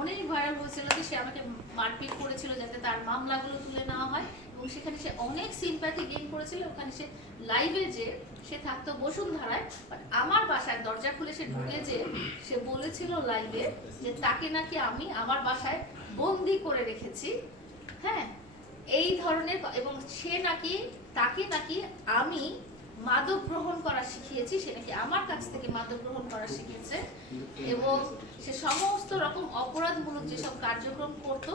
অনেক ভাইরাল হয়েছিল যে সে আমাকে মারপিট করেছিল যাতে তার মামলাগুলো তুলে নেওয়া হয়, এবং সেখানে সে অনেক সিম্প্যাথি গেইন করেছিল। ওখানে সে লাইভে যে সে থাকতো বসুন্ধরায়, আমার বাসায় দরজা খুলে সে ঢুকে যে সে বলেছিল লাইভে যে তাকে নাকি আমি আমার বাসায় বন্দি করে রেখেছি। হ্যাঁ, এই ধরনের, এবং সে নাকি তাকে নাকি আমি মাদক গ্রহণ করা শিখিয়েছি, সে নাকি আমার কাছ থেকে মাদক গ্রহণ করা শিখেছে, এবং সে সমস্ত রকম অপরাধমূলক যেসব কার্যক্রম করতো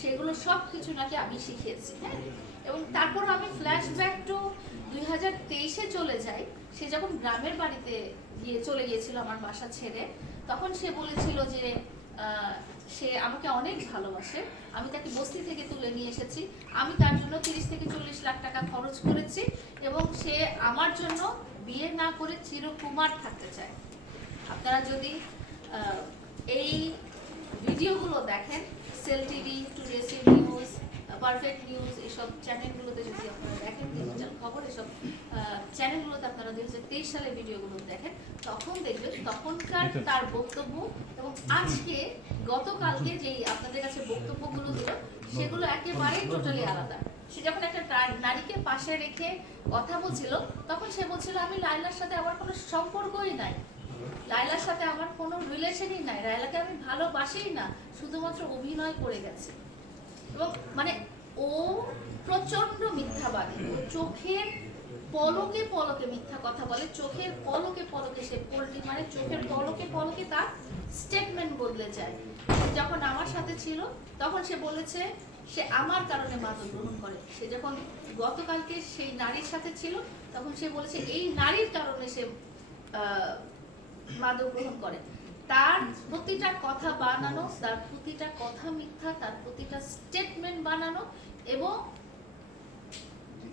সেগুলো সব কিছু নাকি আমি শিখিয়েছি। হ্যাঁ, এবং তারপর আমি ফ্ল্যাশব্যাক টু 2023-এ চলে যাই। সে যখন গ্রামের বাড়িতে চলে গিয়েছিল আমার বাসা ছেড়ে, তখন সে বলেছিল যে সে আমাকে অনেক ভালোবাসে, আমি তাকে বস্তি থেকে তুলে নিয়ে এসেছি, আমি তার জন্য 30 থেকে 40 লাখ টাকা খরচ করেছি, এবং সে আমার জন্য বিয়ে না করে চিরকুমার থাকতে চায়। আপনারা যদি এই ভিডিওগুলো দেখেন, সেল টিভি, টুডেসি নিউজ, পারফেক্ট নিউজ, এসব চ্যানেলগুলোতে যদি আপনারা দেখেন, ডিজিটাল খবর এসব চ্যানেলগুলোতে আপনারা 2023 সালের ভিডিওগুলো দেখেন, তখন দেখবেন তখনকার তার বক্তব্য এবং আজকে গতকালকে যে আপনাদের কাছে বক্তব্যগুলো দিল সেগুলো একেবারেই টোটালি আলাদা। সে যখন একটা নারীকে পাশে রেখে কথা বলছিল, তখন সে বলছিল আমি লাইলার সাথে আমার কোনো সম্পর্কই নাই, লাইলার সাথে আমার কোনো রিলেশনই নাই, লাইলাকে আমি ভালোবাসিই না, শুধুমাত্র অভিনয় করে গেছে। এবং মানে ও প্রচন্ড মিথ্যাবাদী, ও চোখের পলকে পলকে মিথ্যা কথা বলে, চোখের পলকে পলকে সে পোল্ট্রি মারে, চোখের পলকে পলকে তার স্টেটমেন্ট বদলে যায়। যখন আমার সাথে ছিল তখন সে বলেছে সে আমার কারণে মাদক গ্রহণ করে, সে যখন গতকালকে সেই নারীর সাথে ছিল তখন সে বলেছে এই নারীর কারণে সে মাদক গ্রহণ করে। তার প্রতিটা কথা বানানো, তার প্রতিটা কথা মিথ্যা, তার প্রতিটা স্টেটমেন্ট বানানো, এবং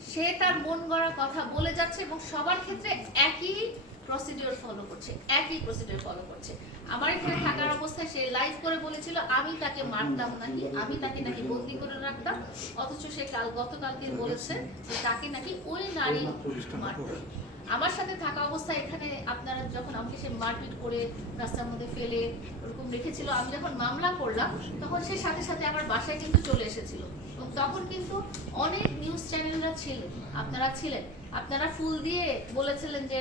সে তার মন গড়া কথা বলে যাচ্ছে এবং সবার ক্ষেত্রে একই প্রসিডিওর ফলো করছে, একই প্রসিডিওর ফলো করছে। আমার এখানে থাকার অবস্থায় সে লাইভ করে বলেছিল আমি তাকে মারতাম নাকি, আমি তাকে নাকি বন্দি করে রাখতাম, অথচ সে গতকালকে বলেছে যে তাকে নাকি ওই নারী মারত। আমার সাথে থাকা অবস্থায় এখানে আপনারা যখন আমাকে সে মারপিট করে রাস্তার মধ্যে ফেলে ওরকম রেখেছিল, আমি যখন মামলা করলাম তখন সে সাথে সাথে আমার বাসায় কিন্তু চলে এসেছিল, এবং তখন কিন্তু অনেক নিউজ চ্যানেলরা ছিলেন, আপনারা ছিলেন, আপনারা ফুল দিয়ে বলেছিলেন যে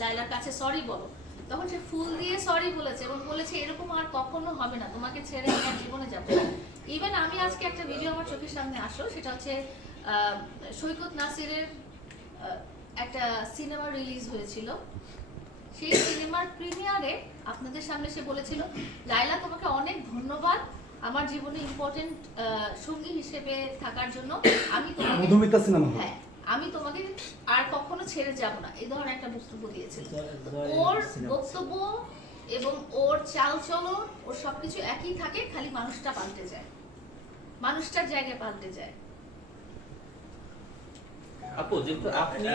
লাইলার কাছে সরি বলো, তখন সে ফুল দিয়ে সরি বলেছে এবং বলেছে এরকম আর কখনো হবে না, তোমাকে ছেড়ে আমি আর জীবনে যাবো না। ইভেন আমি আজকে একটা ভিডিও আমার চোখের সামনে আসলো, সেটা হচ্ছে সৈকত নাসিরের একটা সিনেমা রিলিজ হয়েছিল, সেই সিনেমার প্রিমিয়ারে আপনাদের সামনে সে বলেছিল লাইলা তোমাকে অনেক ধন্যবাদ আমার জীবনে ইম্পর্টেন্ট সঙ্গী হিসেবে থাকার জন্য, আমি তোমাকে, হ্যাঁ আমি তোমাকে আর কখনো ছেড়ে যাব না, এই ধরনের একটা বক্তব্য দিয়েছিল। ওর বক্তব্য এবং ওর চালচলন ওর সবকিছু একই থাকে, খালি মানুষটা পাল্টে যায়, মানুষটার জায়গায় পাল্টে যায়। আপু যেহেতু আপনি